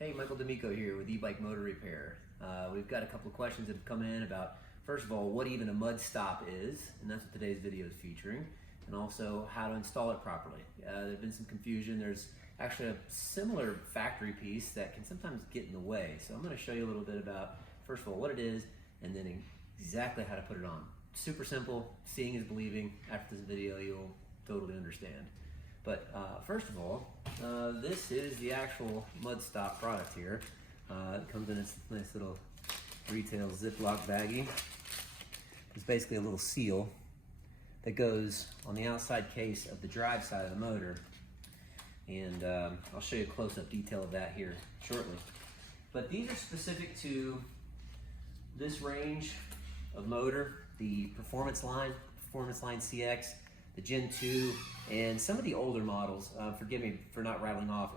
Hey, Michael D'Amico here with eBike Motor Repair. We've got a couple of questions that have come in about, first of all, what even a Mudstop is, and that's what today's video is featuring, and also how to install it properly. There's been some confusion. There's actually a similar factory piece that can sometimes get in the way. So I'm going to show you a little bit about, first of all, what it is, and then exactly how to put it on. Super simple. Seeing is believing. After this video, you'll totally understand. But first of all, this is the actual Mudstop product here. It comes in this nice little retail Ziploc baggie. It's basically a little seal that goes on the outside case of the drive side of the motor. And I'll show you a close-up detail of that here shortly. But these are specific to this range of motor, the Performance Line CX, the Gen 2, and some of the older models. Forgive me for not rattling off.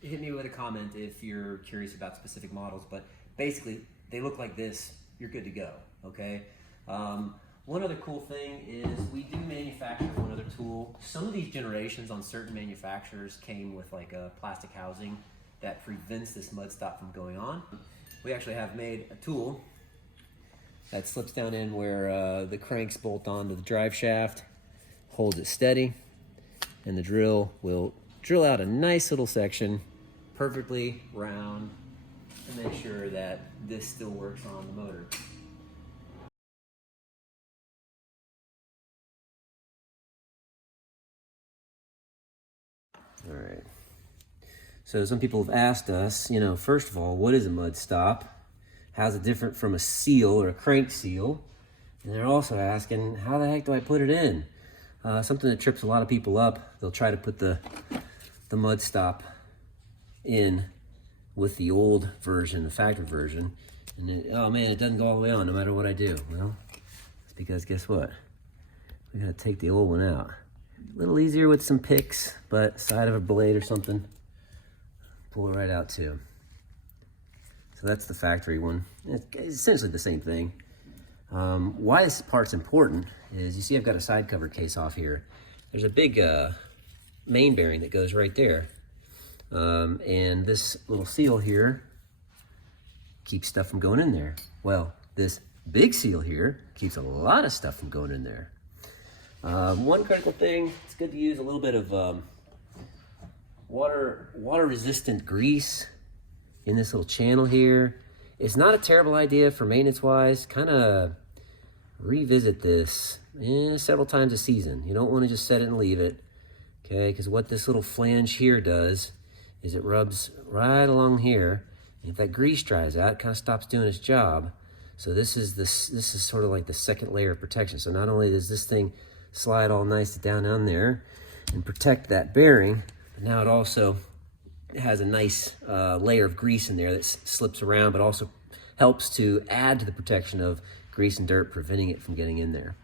Hit me with a comment if you're curious about specific models, but basically they look like this. You're good to go, okay? One other cool thing is we do manufacture one other tool. Some of these generations on certain manufacturers came with like a plastic housing that prevents this Mudstop from going on. We actually have made a tool that slips down in where the cranks bolt onto the drive shaft, holds it steady, and the drill will drill out a nice little section, perfectly round, to make sure that this still works on the motor. All right. So some people have asked us, first of all, what is a Mudstop? How's it different from a seal or a crank seal? And they're also asking, how the heck do I put it in? Something that trips a lot of people up. They'll try to put the Mudstop in with the old version, the factory version, and then, oh man, it doesn't go all the way on no matter what I do. Well, it's because guess what? We gotta take the old one out. A little easier with some picks, but side of a blade or something, pull it right out too. So that's the factory one. It's essentially the same thing. Why this part's important is, you see I've got a side cover case off here. There's a big main bearing that goes right there. And this little seal here keeps stuff from going in there. Well, this big seal here keeps a lot of stuff from going in there. One critical thing, it's good to use a little bit of water resistant grease in this little channel here. It's not a terrible idea for maintenance wise. Kind of revisit this several times a season. You don't want to just set it and leave it, okay? Because what this little flange here does is it rubs right along here, and if that grease dries out, it kind of stops doing its job. So this is sort of like the second layer of protection. So not only does this thing slide all nice down on there and protect that bearing, but now it also has a nice layer of grease in there that slips around, but also helps to add to the protection of grease and dirt, preventing it from getting in there.